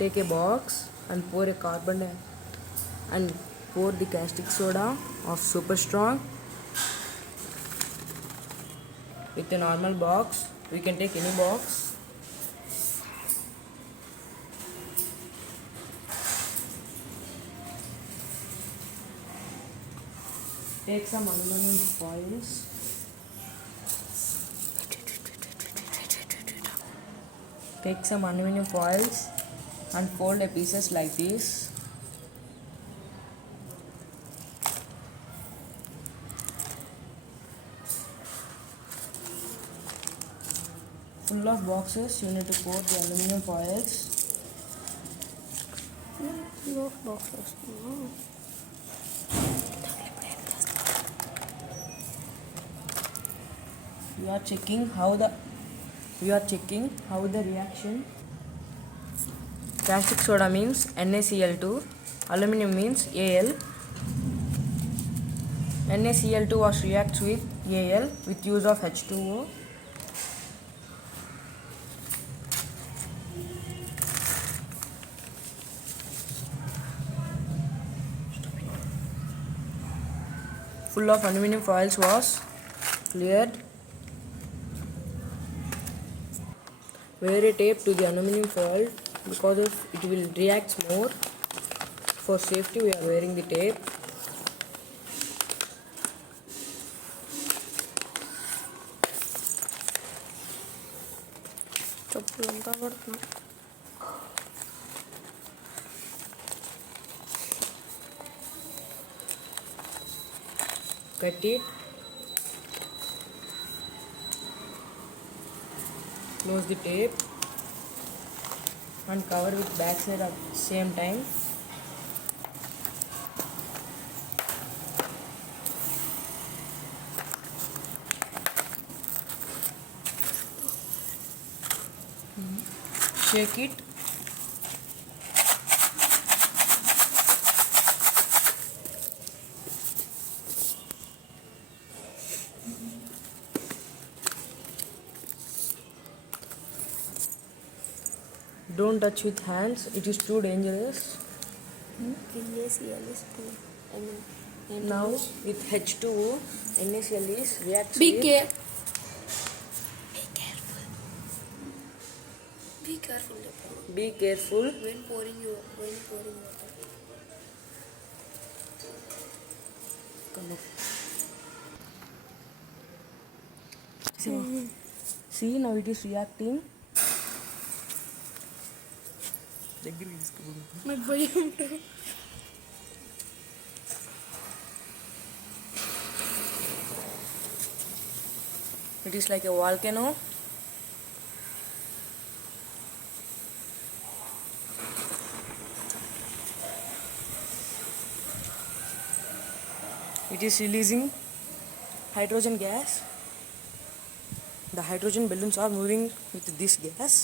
take a box and pour a carbon and pour the caustic soda of super strong. With a normal box, we can take any box. Take some aluminum foils. Take some aluminum foils and fold the pieces like this. Full of boxes, you need to pour the aluminum foils. Full of boxes. We are checking how the reaction. Caustic soda means NaCl2, aluminum means Al. NaCl2 was reacts with Al with use of H2O. Full of aluminum foils was cleared. Wear a tape to the aluminum foil because it will react more. For safety, we are wearing the tape. Cut it. Close the tape and cover with back side at the same time. Shake it. Don't touch with hands, it is too dangerous. NaCl is too. Now with H2O, NaCl is reacts Be with. careful. Be careful. Be careful. When pouring water. Come on. See, now it is reacting. నాకు భయం ఉంటుంది. It is like a volcano. It is releasing hydrogen gas. The hydrogen balloons are moving with this gas.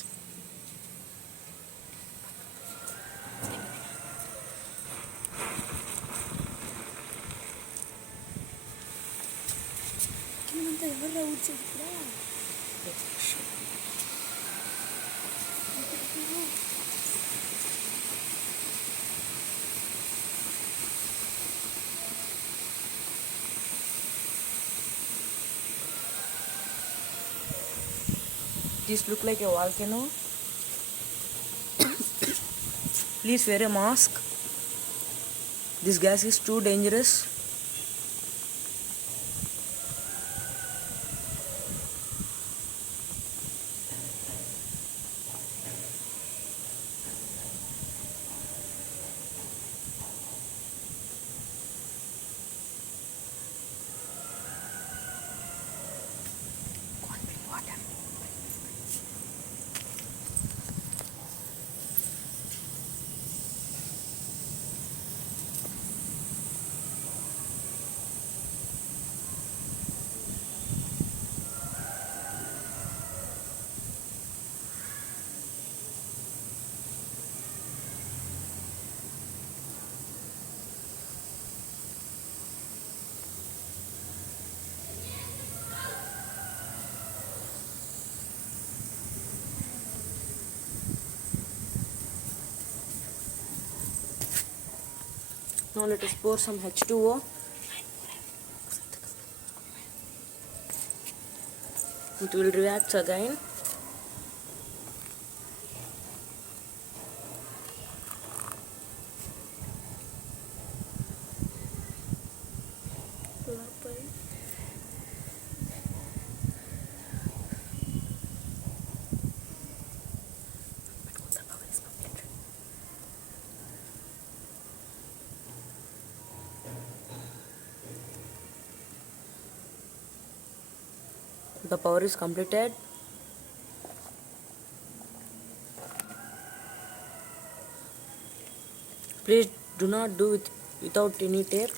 కింద ఎవరు వచ్చేది కూడా This look like a volcano. Please wear a mask. This gas is too dangerous. Now let us pour some H2O. It will react again. The power is completed. Please do not do it without any tape.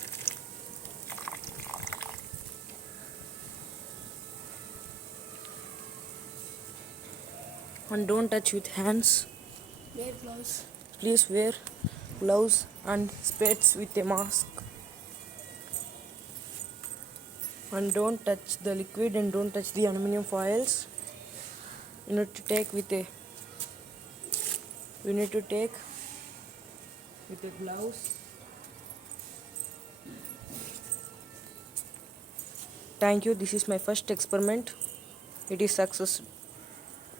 And don't touch with hands. Wear gloves. Please wear gloves and spades with a mask. And don't touch the liquid and don't touch the aluminum foils. You need to take with a gloves. Thank you. This is my first experiment. It is success.